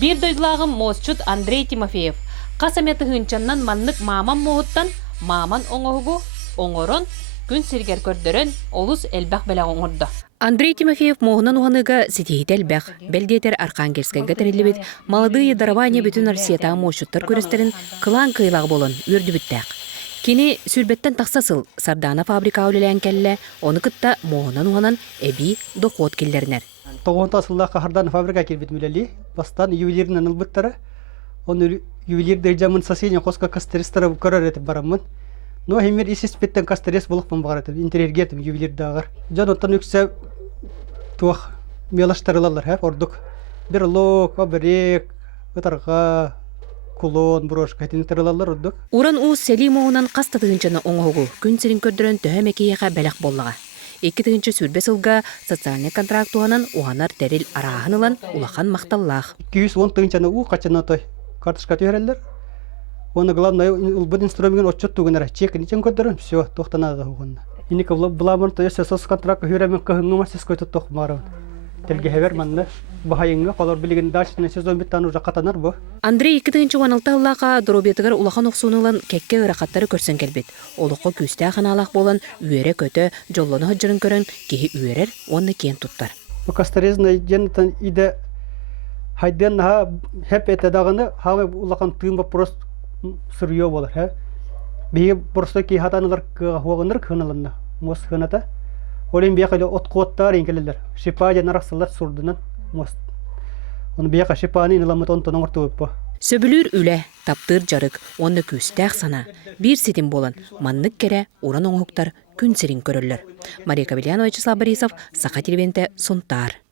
Bir doydulağım mosçut Андрей Тимофеев. Қасаметі ғынчаннан маннык маман моғыттан маман оңоғу, оңорон, күн сиргер көрдөрөн, олус элбақ бәлі оңырды. Андрей Тимофеев моғынан оғаныға сетейді әлбәқ. Бәлдетер Архангельскайға тәрелі бет, молодые дарвания бүтін арсиятағы мосчуттар көрестерін қылан қыйлағы болын өрді біттәқ. Кені сүрбеттен тақсасыл сардана фабрика өлелән кәлі, оны күтті моғынан оғанан әбі доқуат келдерінер. 9 asılda kahardan fabrika kirbit müleli. Bastan ювелирнен ылбыттары. Он ювелирдер жамын соседний коска кастеристара көрөр этип барамын. Но хемер исеспеттен кастерис болупмун багарат. Интерьерге этим ювелирдагар. Жонотон үксө туах мелаштарылалар хеп ордук. Бир лок, оберек, ытарга, кулон, брошка тинтерлалар ордук. Уран у Селимовнан кастатыгынчаны оңогу күн сирин көрдөрөн төһөмекейге белек боллага. 2-тігінші сүрбе сылға социальный контракт туғанан уғанар дәрел арағынылан улахан мақталлақ. 210-тігіншаны у қачана той картышқа түйерелер. Оны главное ұлбыд инструменген отчет туғынара. Чекін ичен көдірін, все, тоқтанады ұғынна. Инекі бұламын той сос контракт үйремен көхіңі масыз көйті тоқмарауын. Телге хевер манны бахайыңы қолар білеген дашыны сезон биттан ұжа қатанар бұ. Андрей 2-тігінші уаналты аллаға дұробетігір улахан оқсуынылан кәкке ұрақаттары көрсен келбет. Олыққа күсті ағаналақ болан үйері көті жолланы ғыджырын көрін кейі үйерер, оны кен тұттар. Бұл касторезіне женітін иде хайден хеп етедағыны хавы улахан тыымба прост сұрыйо болар. Бейі просто кей хатанылар қуағыныр қыналынна. Мос қыната. Олен бияқы отқуаттар енгелелер. Шипа жан арақсылар сұрдынан мост. Оны бияқы шипаны иныламыт онтан оңырты өппі. Сөбілір үлі, таптыр жарық, оны күстәқ сана. Bir сетім болан, маннық кере, оран оңықтар күн сирин көрілер. Мария Кабельянова, Вячеслав Борисов, Саха телевенті, Сонтар.